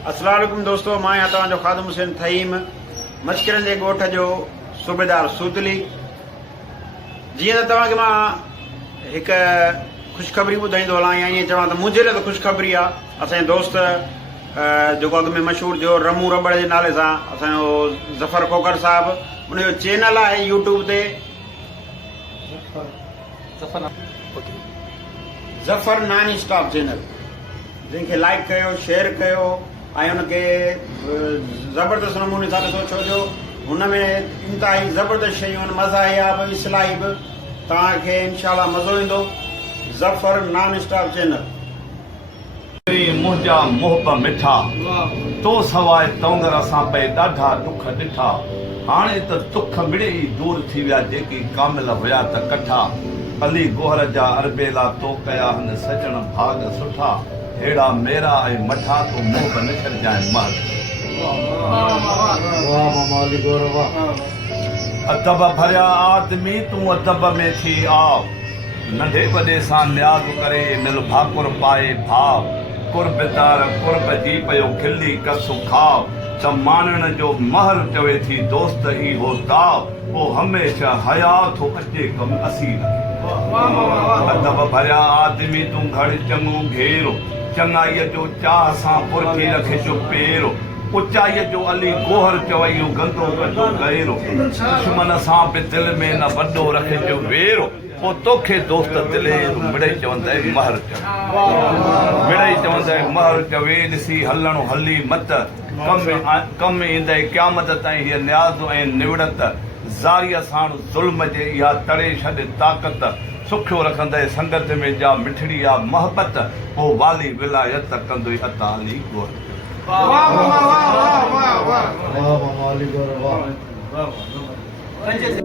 अस्सलाम वालेकुम दोस्तों, मैं आहियां तव्हांजो ख़ादिम हुसैन थईम, मचकरनि जे ॻोठ जो सूबेदार सूतली। जीअं त तव्हांखे मां हिकु ख़ुशख़बरी ॿुधाईंदो हलां, या ईअं चवां त मुंहिंजे लाइ त ख़ुशख़बरी आहे। असांजे दोस्त जेको अॻु में मशहूरु जो रमू रबड़ जे नाले सां असांजो ज़फ़र खोकर साहिबु, उनजो चैनल आहे यूट्यूब ते ज़फ़र नॉन स्टॉप चैनल, जंहिंखे लाइक कयो, शेयर कयो ऐं हुनखे ज़बरदस्त नमूने सां ॾिसो, छो जो हुन में इंतिहाई ज़बरदस्त शयूं आहिनि, मज़ाहिया बि, इस्लाही बि। तव्हांखे इनशाला मज़ो ईंदो। Zafar non stop channel. मुंहिंजा मोहब मिठा तो सवाइ तौंगर असां पे ॾाढा दुख ॾिठा। हाणे त दुख मिड़े ई दूर थी विया, जेकी कामिल हुया त कठा। अली गोहर जा अरबेला तो कया हन सजण भाग सुठा। हेड़ा मेरा ऐं मठा तो मोहब न छॾजांइ मर। अदब भरिया आदमी तूं अदब में थी आव। नंढे वॾे सां न्याज़ करे मिल भाकुर पाए भाव। कुर्बदार कुर्ब जी पयो खिली कसु खाव। त मानण जो महर चवे थी दोस्त ही हो ताव। वो हमेशा हया थो अचे कम असील। अदब भरिया आदमी तूं घड़ चङो घेरो। चङाईअ जो चाह सां पुरखी रखे जो पेरो। ऊचाईअ जो अली गोहर चवई गंदो कजो गहिरो। दुश्मन सां बि दिल में न वॾो रखे जो वेरो। पोइ तोखे दोस्त दिलेर मिड़ई चवंदई महर चवे। मिड़ई चवंदई महर चवे। ॾिसी हलणो हली मत कम ईंदई क़यामत ताईं हीअ न्याज़ ऐं निवड़त। ज़ारीअ साण ज़ुल्म जे इहा तड़े छॾ ताक़त। सुखियो रखंदे संगत में जा मिठड़ी आ मोहबत। पोइ वाली विलायत कंदुई अता अली गोहर। वाह वाह वाह वाह वाह वाह वाह वाह वाह वाह वाह।